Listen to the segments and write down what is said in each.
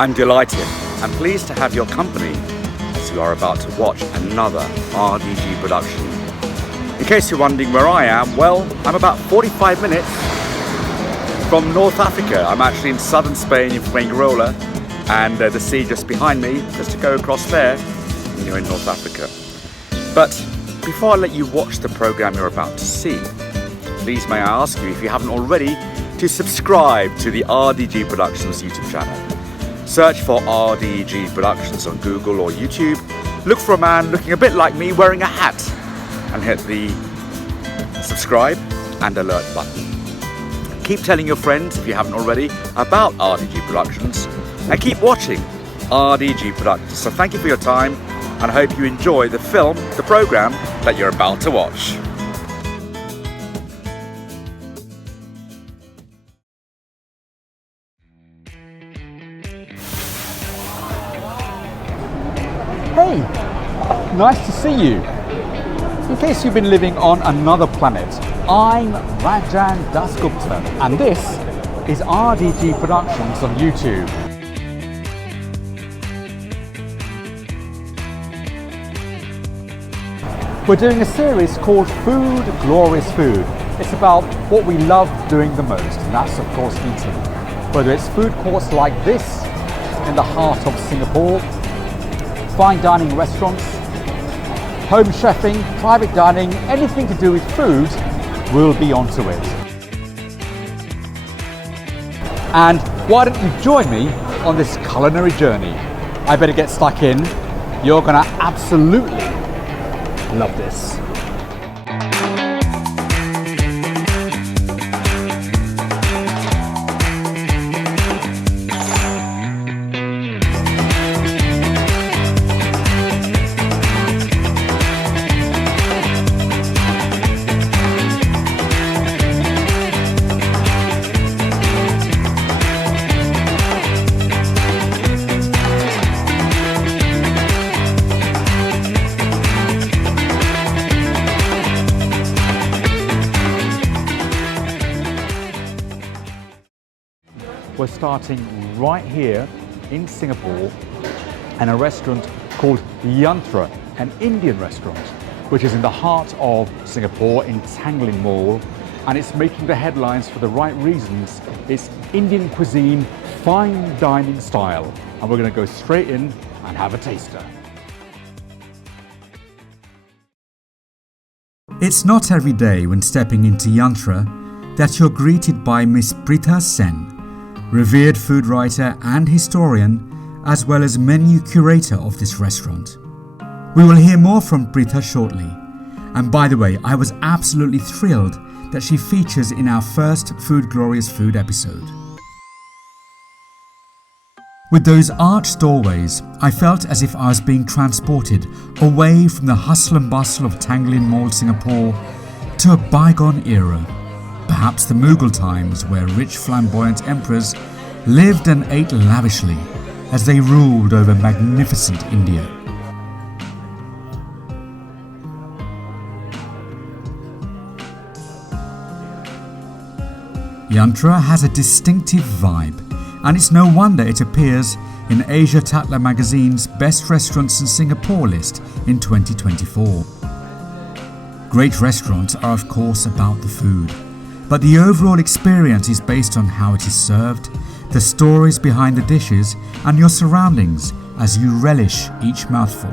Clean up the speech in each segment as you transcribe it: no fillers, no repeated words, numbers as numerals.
I'm delighted and pleased to have your company as you are about to watch another RDG production. In case you're wondering where I am, well, I'm about 45 minutes from North Africa. I'm actually in southern Spain, in Fuengirola, and the sea just behind me, just to go across there, and you're in North Africa. But before I let you watch the program you're about to see, please may I ask you, if you haven't already, to subscribe to the RDG Productions YouTube channel. Search for RDG Productions on Google or YouTube. Look for a man looking a bit like me wearing a hat and hit the subscribe and alert button. Keep telling your friends, if you haven't already, about RDG Productions and keep watching RDG Productions. So thank you for your time and I hope you enjoy the film, the program that you're about to watch. Hey, nice to see you. In case you've been living on another planet, I'm Ranjan Das-Gupta and this is RDG Productions on YouTube. We're doing a series called Food, Glorious Food. It's about what we love doing the most, and that's of course eating. Whether it's food courts like this in the heart of Singapore, fine dining restaurants, home chefing, private dining, anything to do with food, we'll be onto it. And why don't you join me on this culinary journey? I better get stuck in. You're gonna absolutely love this. We're starting right here in Singapore in a restaurant called Yantra, an Indian restaurant, which is in the heart of Singapore in Tanglin Mall, and it's making the headlines for the right reasons. It's Indian cuisine, fine dining style, and we're going to go straight in and have a taster. It's not every day when stepping into Yantra that you're greeted by Miss Pritha Sen, revered food writer and historian, as well as menu curator of this restaurant. We will hear more from Pritha shortly. And by the way, I was absolutely thrilled that she features in our first Food Glorious Food episode. With those arched doorways, I felt as if I was being transported away from the hustle and bustle of Tanglin Mall, Singapore, to a bygone era. Perhaps the Mughal times, where rich flamboyant emperors lived and ate lavishly as they ruled over magnificent India. Yantra has a distinctive vibe, and it's no wonder it appears in Asia Tatlers magazine's Best Restaurants in Singapore list in 2024. Great restaurants are of course about the food, but the overall experience is based on how it is served, the stories behind the dishes, and your surroundings as you relish each mouthful.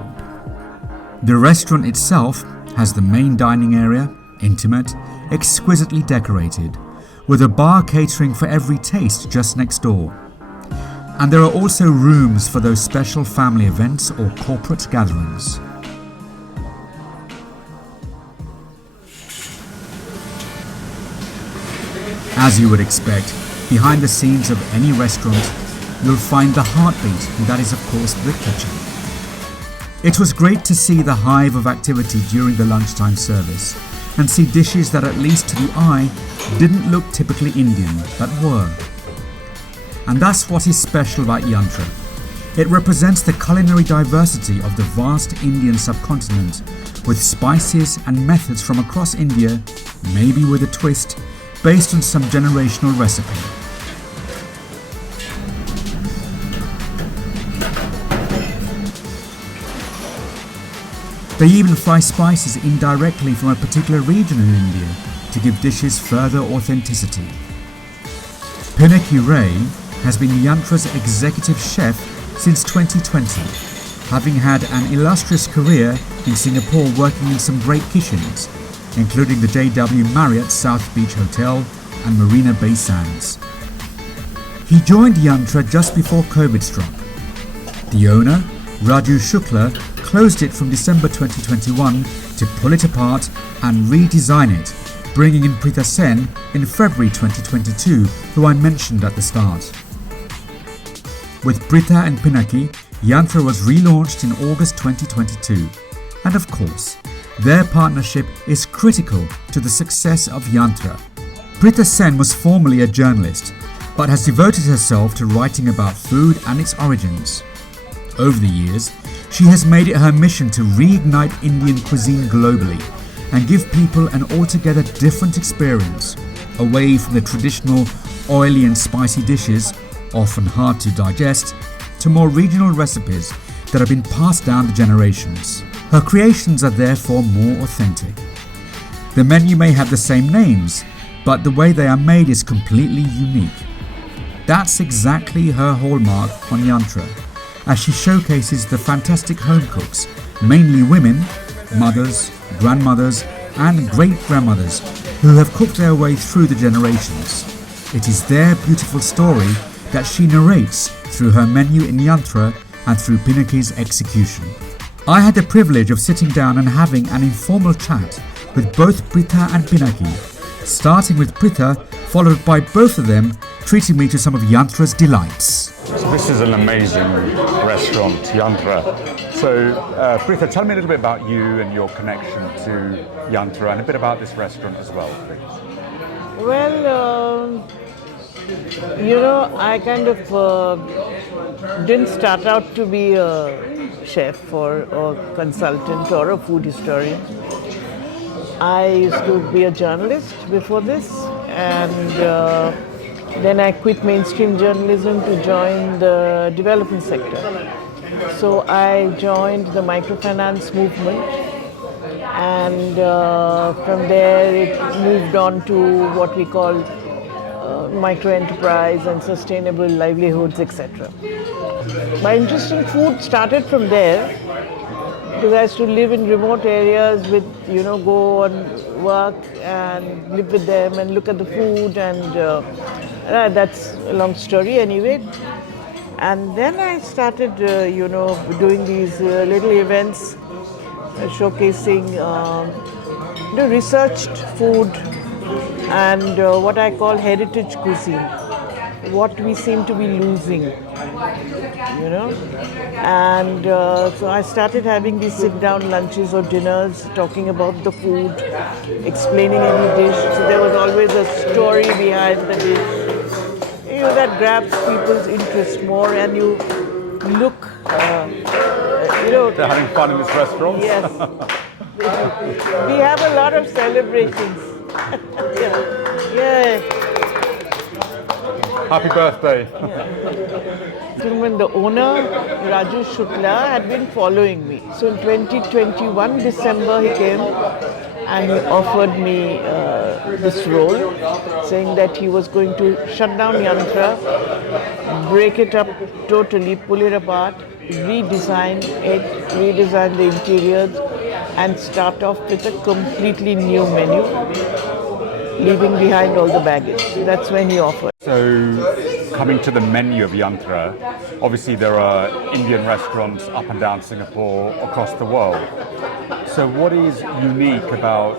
The restaurant itself has the main dining area, intimate, exquisitely decorated, with a bar catering for every taste just next door. And there are also rooms for those special family events or corporate gatherings. As you would expect, behind the scenes of any restaurant, you'll find the heartbeat, and that is of course the kitchen. It was great to see the hive of activity during the lunchtime service and see dishes that, at least to the eye, didn't look typically Indian, but were. And that's what is special about Yantra. It represents the culinary diversity of the vast Indian subcontinent, with spices and methods from across India, maybe with a twist, based on some generational recipe. They even fry spices indirectly from a particular region in India to give dishes further authenticity. Pinaki Ray has been Yantra's executive chef since 2020, having had an illustrious career in Singapore working in some great kitchens, including the JW Marriott South Beach Hotel and Marina Bay Sands. He joined Yantra just before COVID struck. The owner, Raju Shukla, closed it from December 2021 to pull it apart and redesign it, bringing in Pritha Sen in February 2022, who I mentioned at the start. With Pritha and Pinaki, Yantra was relaunched in August 2022, and of course, their partnership is critical to the success of Yantra. Pritha Sen was formerly a journalist, but has devoted herself to writing about food and its origins. Over the years, she has made it her mission to reignite Indian cuisine globally and give people an altogether different experience, away from the traditional oily and spicy dishes, often hard to digest, to more regional recipes that have been passed down the generations. Her creations are therefore more authentic. The menu may have the same names, but the way they are made is completely unique. That's exactly her hallmark on Yantra, as she showcases the fantastic home cooks, mainly women, mothers, grandmothers and great-grandmothers who have cooked their way through the generations. It is their beautiful story that she narrates through her menu in Yantra and through Pinaki's execution. I had the privilege of sitting down and having an informal chat with both Pritha and Pinaki, starting with Pritha, followed by both of them treating me to some of Yantra's delights. So this is an amazing restaurant, Yantra. So Pritha, tell me a little bit about you and your connection to Yantra and a bit about this restaurant as well, please. Well, I kind of didn't start out to be a chef or a consultant or a food historian. I used to be a journalist before this, and then I quit mainstream journalism to join the development sector. So I joined the microfinance movement, and from there it moved on to what we call micro-enterprise and sustainable livelihoods, etc. My interest in food started from there, because I used to live in remote areas with, go on work and live with them and look at the food, and that's a long story anyway. And then I started, doing these little events showcasing researched food and what I call heritage cuisine, what we seem to be losing, And so I started having these sit-down lunches or dinners, talking about the food, explaining any dish. So there was always a story behind the dish. That grabs people's interest more, and you look, They're having fun in this restaurant? Yes. We have a lot of celebrations. Yeah. Happy birthday. When the owner, Raju Shukla, had been following me. So in 2021, December, he came and he offered me this role, saying that he was going to shut down Yantra, break it up totally, pull it apart, redesign the interiors, and start off with a completely new menu, leaving behind all the baggage. That's when he offered. So, coming to the menu of Yantra, obviously there are Indian restaurants up and down Singapore, across the world. So what is unique about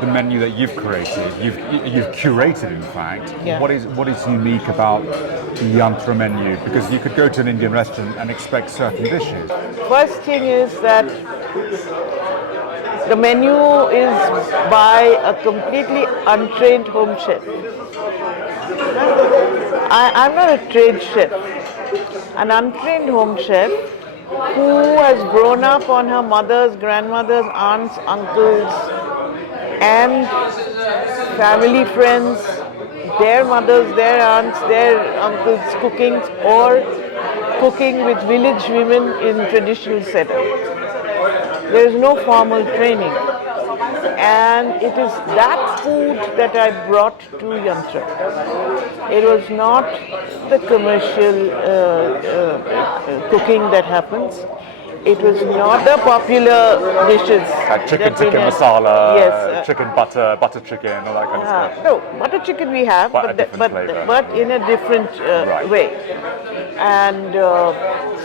the menu that you've created? You've curated, in fact. Yeah. What is unique about the Yantra menu? Because you could go to an Indian restaurant and expect certain dishes. First thing is that the menu is by a completely untrained home chef. I'm not a trained chef. An untrained home chef who has grown up on her mother's, grandmother's, aunts, uncles, and family friends, their mothers, their aunts, their uncles cooking, or cooking with village women in traditional setup. There is no formal training. And it is that food that I brought to Yantra. It was not the commercial cooking that happens. It was not the popular dishes. Like chicken that we tikka had. masala, Yes, chicken butter chicken, all that kind of stuff. no, butter chicken we have, But a different flavour. but in a different Right. way. And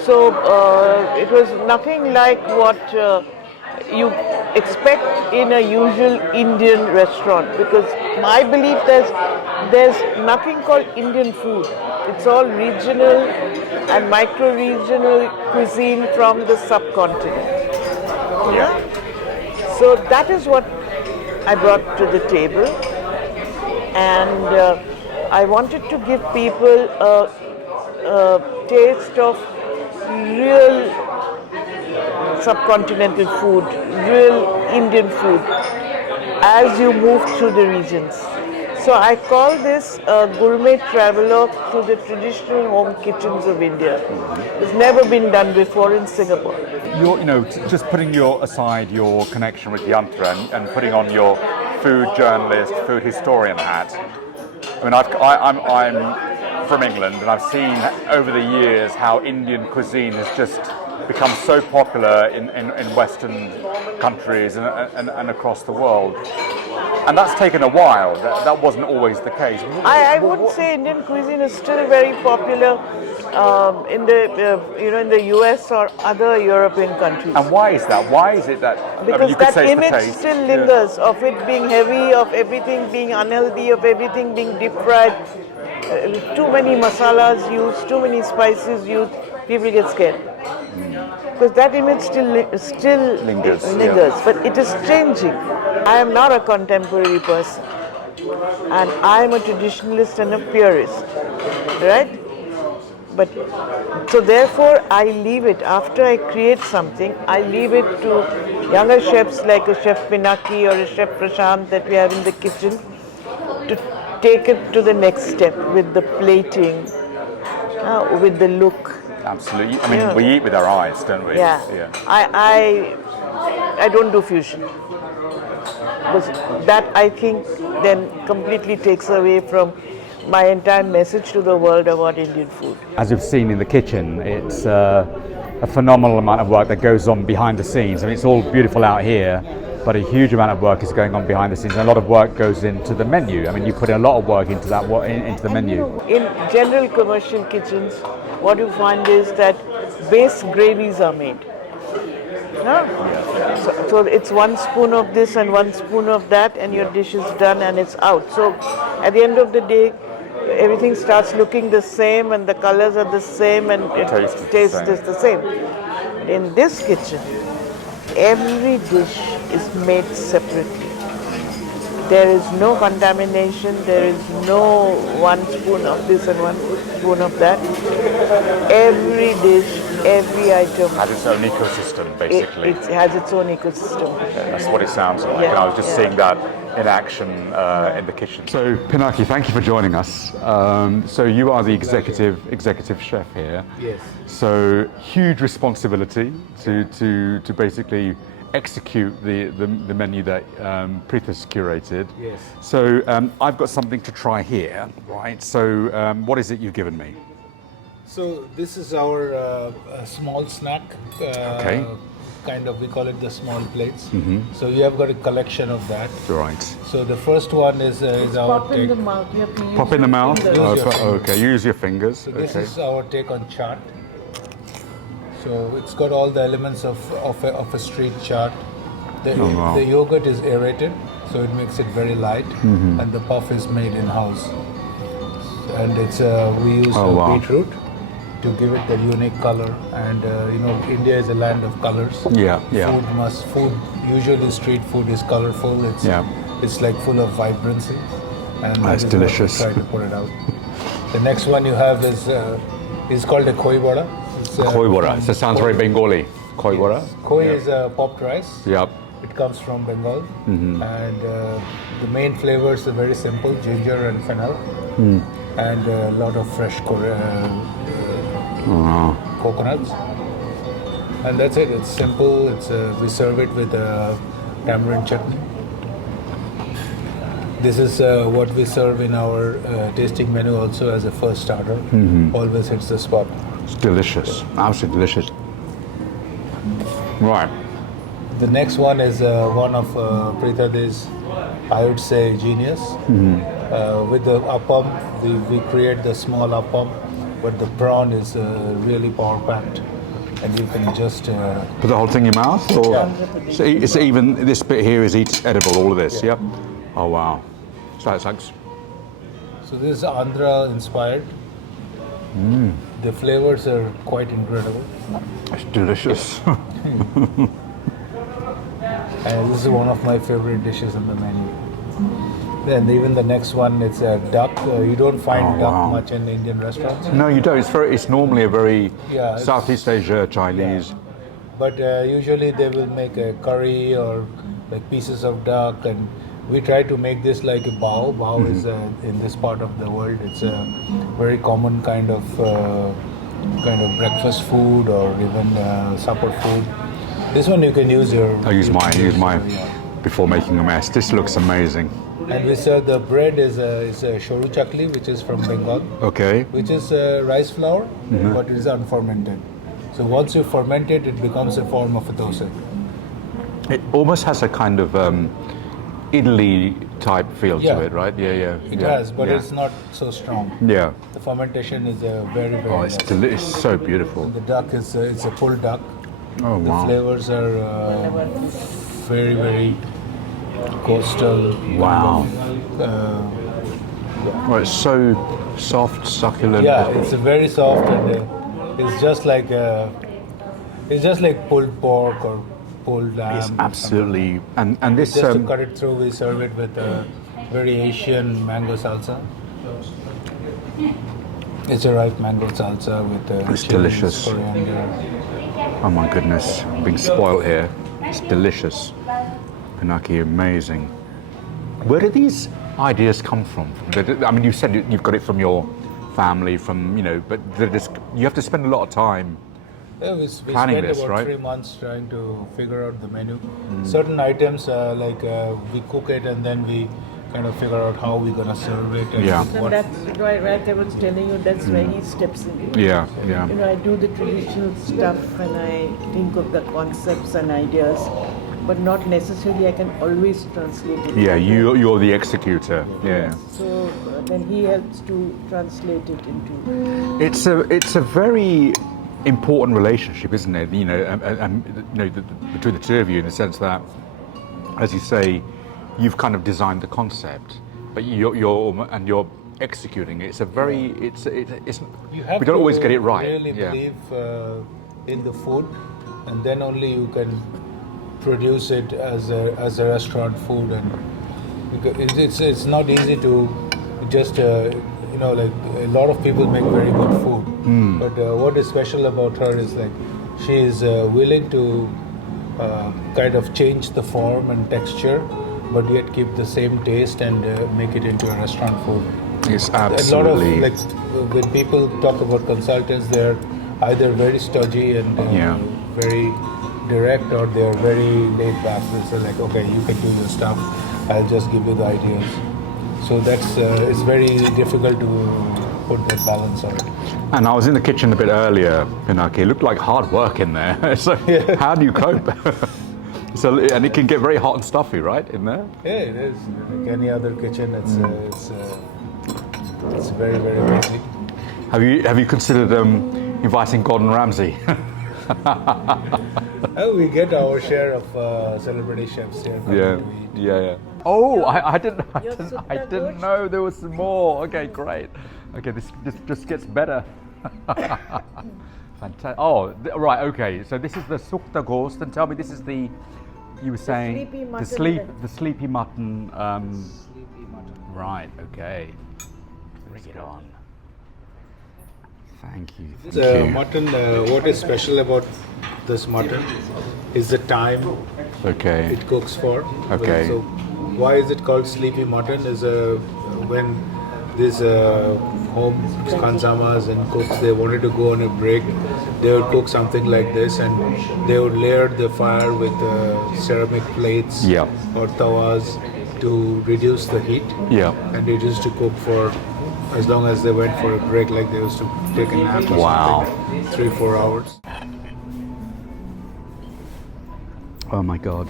so it was nothing like what you expect in a usual Indian restaurant, because my belief there's nothing called Indian food. It's all regional and micro-regional cuisine from the subcontinent. Yeah. So that is what I brought to the table, and I wanted to give people a taste of real subcontinental food, real Indian food, as you move through the regions. So I call this a gourmet travelogue to the traditional home kitchens of India. It's never been done before in Singapore. Just putting aside your connection with Yantra and putting on your food journalist, food historian hat. I mean, I'm from England, and I've seen over the years how Indian cuisine has just become so popular in Western countries and across the world. And that's taken a while. That wasn't always the case. I would say Indian cuisine is still very popular in the US or other European countries. And why is that? Why is it that? Because you could that say it's the image taste. still lingers of it being heavy, of everything being unhealthy, of everything being deep fried. Too many masalas used, too many spices used, people get scared. Because that image still lingers, yeah. But it is changing. I am not a contemporary person, and I am a traditionalist and a purist, right? But so therefore I leave it, after I create something, I leave it to younger chefs like a chef Pinaki or a chef Prashant that we have in the kitchen to take it to the next step with the plating, with the look. Absolutely. I mean, we eat with our eyes, don't we? Yeah. I don't do fusion, because that I think then completely takes away from my entire message to the world about Indian food. As you've seen in the kitchen, it's a phenomenal amount of work that goes on behind the scenes. I mean, it's all beautiful out here, but a huge amount of work is going on behind the scenes, and a lot of work goes into the menu. I mean, you put in a lot of work into that, into the menu. In general commercial kitchens, what you find is that base gravies are made. No? So it's 1 spoon of this and 1 spoon of that, and your dish is done and it's out. So at the end of the day, everything starts looking the same, and the colors are the same, and it tastes the same. In this kitchen, every dish is made separately. There is no contamination, there is no 1 spoon of this and 1 spoon of that. Every dish, every item has its own ecosystem, basically. It has its own ecosystem. Yeah, that's what it sounds like. Yeah, And I was just seeing that in action in the kitchen. So, Pinaki, thank you for joining us. So you are the executive chef here. Yes. So huge responsibility to basically execute the menu that Pritha's curated. Yes. So I've got something to try here, right? So what is it you've given me? So this is our small snack. Okay. Kind of, we call it the small plates. So you have got a collection of that. Right. So the first one is our Pop in take. the mouth. You have to use Pop in the mouth. Use your fingers. Okay. Use your fingers. So this Okay. is our take on chaat. So it's got all the elements of a street chaat. wow. The yogurt is aerated, so it makes it very light, and the puff is made in house. And it's we use wow. beetroot to give it the unique color. And India is a land of colors. Yeah. Food usually street food is colorful. It's like full of vibrancy, and That's that is delicious. what we try to put it out. The next one you have is called a koi bora. Koi bora. So it sounds very Bengali. Koi bora. Koi is popped rice. Yep. It comes from Bengal, and the main flavors are very simple: ginger and fennel, and a lot of fresh coconuts. And that's it. It's simple. We serve it with tamarind chutney. This is what we serve in our tasting menu also as a first starter. Always hits the spot. It's delicious, absolutely delicious. Right. The next one is one of Pritha De's, I would say, genius. With the appam, we create the small appam, but the prawn is really power packed, and you can just Put the whole thing in your mouth, or so it's even this bit here is edible. All of this, yep. Oh wow. So it's like So this is Andhra inspired. The flavors are quite incredible. it's delicious. And this is one of my favorite dishes on the menu. Then even the next one, it's a duck. You don't find duck wow. much in Indian restaurants. No, you don't. It's normally a very Yeah, it's- Southeast Asia Chinese. But usually they will make a curry or like pieces of duck, and we try to make this like a bao. Bao is in this part of the world, it's a very common kind of breakfast food or even supper food. This one you can use your. I use mine Yeah. before making a mess. This looks amazing. And we serve the bread is a shoru chakli, which is from Bengal, Okay. which is rice flour, but it is unfermented. So once you ferment it, it becomes a form of a dosa. It almost has a kind of Italy type feel Yeah. to it, right? Yeah. It yeah, has, but yeah. it's not so strong. Yeah. The fermentation is very, very Oh, it's less. delicious. It's so beautiful. The duck is it's a pulled duck. Oh The wow. flavors are very, very coastal. Wow. Uh, Well, it's so soft, succulent. yeah, it's a very soft, and it's just like pulled pork or pulled lamb. It's absolutely and this Just to cut it through, we serve it with a very Asian mango salsa. It's a ripe mango salsa with It's chilies, delicious. coriander. oh my goodness, I'm being spoiled here. It's delicious. Pinaki, amazing. Where do these ideas come from? I mean, you said you've got it from your family, but you have to spend a lot of time. Yeah, we Planning spent this, about right? 3 months trying to figure out the menu. Certain items, we cook it and then we kind of figure out how we're gonna serve it. And Yeah. And what- that's right. I was telling you that's where he steps in. Yeah. You know, I do the traditional stuff and I think of the concepts and ideas, but not necessarily I can always translate it. Yeah, you're the executor. Yeah. So then he helps to translate it into. It's a very important relationship, isn't it? Between the two of you, in the sense that, as you say, you've kind of designed the concept, but you're executing it. It's a very it's You have we don't to always get it right. really yeah. believe in the food, and then only you can produce it as a restaurant food. And because it's not easy to just like a lot of people make very good food, but what is special about her is like she is willing to kind of change the form and texture, but yet keep the same taste and make it into a restaurant food. It's A lot absolutely of when people talk about consultants, they're either very stodgy and Yeah. very direct, or they're very laid back. They say like, okay, you can do your stuff. I'll just give you the ideas. So that's it's very difficult to put that balance on it. And I was in the kitchen a bit earlier, Pinaki. It looked like hard work in there. So how do you cope? And it can get very hot and stuffy, right, in there? Yeah, it is like any other kitchen. It's very, very busy. Have you considered inviting Gordon Ramsay? We get our share of celebrity chefs here. coming to eat. yeah. Oh, I didn't You're I didn't know there was some more. Okay, great. Okay, this just gets better. Fantastic. Oh, right. Okay, so this is the sukta ghost, and tell me, this is the you were saying sleepy mutton. the sleepy mutton. Sleepy mutton. Right. Okay. Bring it on. Thank you. The mutton, what is special about this mutton is the time Okay. it cooks for. Okay. So why is it called sleepy mutton? Is when this home khansamas and cooks, they wanted to go on a break, they would cook something like this, and they would layer the fire with ceramic plates Yeah. or tawas to reduce the heat. Yeah. And they used to cook for as long as they went for a break, like they used to take a nap or Wow. something, 3-4 hours. Oh my God.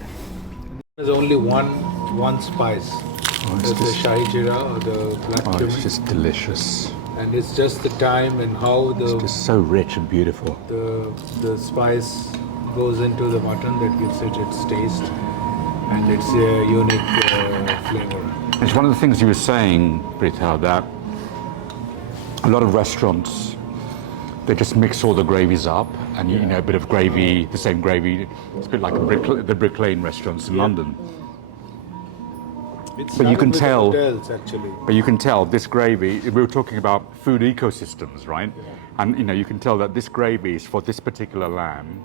There's only one spice. it's It's the just- shahi jeera or the black Oh, cumin. it's just delicious. And it's just the time and how the Just so rich and beautiful. the spice goes into the mutton that gives it its taste and its unique flavor. It's one of the things you were saying, Pritha, that a lot of restaurants, they just mix all the gravies up, and you know, a bit of gravy, the same gravy. It's a bit like the Brick Lane restaurants in London. It's But you can with tell- hotels actually. But you can tell this gravy, we were talking about food ecosystems, right? And you know, you can tell that this gravy is for this particular lamb.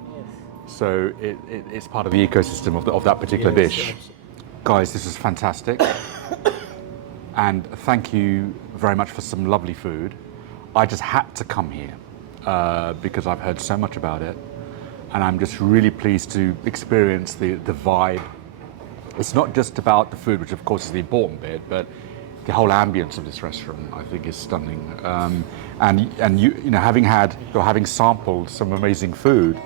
So it's part of the ecosystem of that particular Yes, dish. absolutely. Guys, this is fantastic. And thank you very much for some lovely food. I just had to come here because I've heard so much about it. And I'm just really pleased to experience the vibe. It's not just about the food, which of course is the important bit, but the whole ambience of this restaurant, I think, is stunning. And you know, having sampled some amazing food,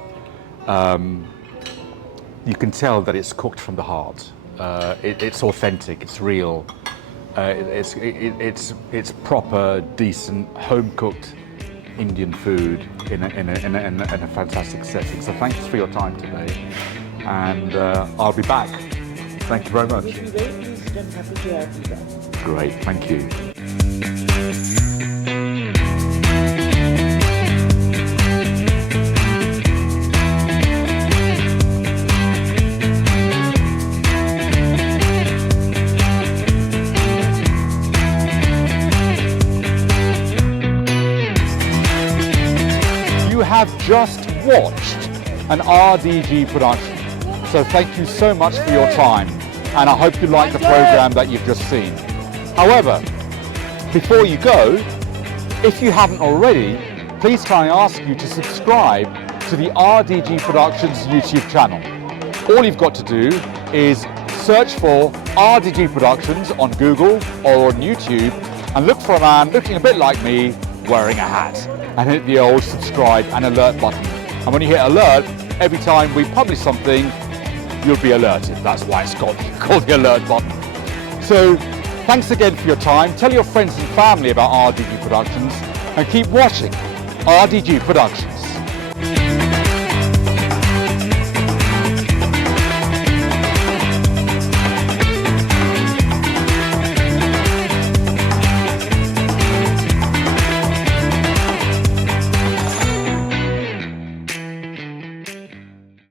you can tell that it's cooked from the heart. It's authentic. It's real. It's proper, decent, home-cooked Indian food in a fantastic setting. So thanks for your time today, and I'll be back. Thank you very much. We'll be very pleased and happy to have you back. Great, thank you. You have just watched an RDG production. So thank you so much for your time, and I hope you like the program that you've just seen. However, before you go, if you haven't already, please can I ask you to subscribe to the RDG Productions YouTube channel. All you've got to do is search for RDG Productions on Google or on YouTube and look for a man looking a bit like me wearing a hat, and hit the old subscribe and alert button. And when you hit alert, every time we publish something, you'll be alerted. That's why it's called the alert button. So thanks again for your time. Tell your friends and family about RDG Productions and keep watching RDG Productions.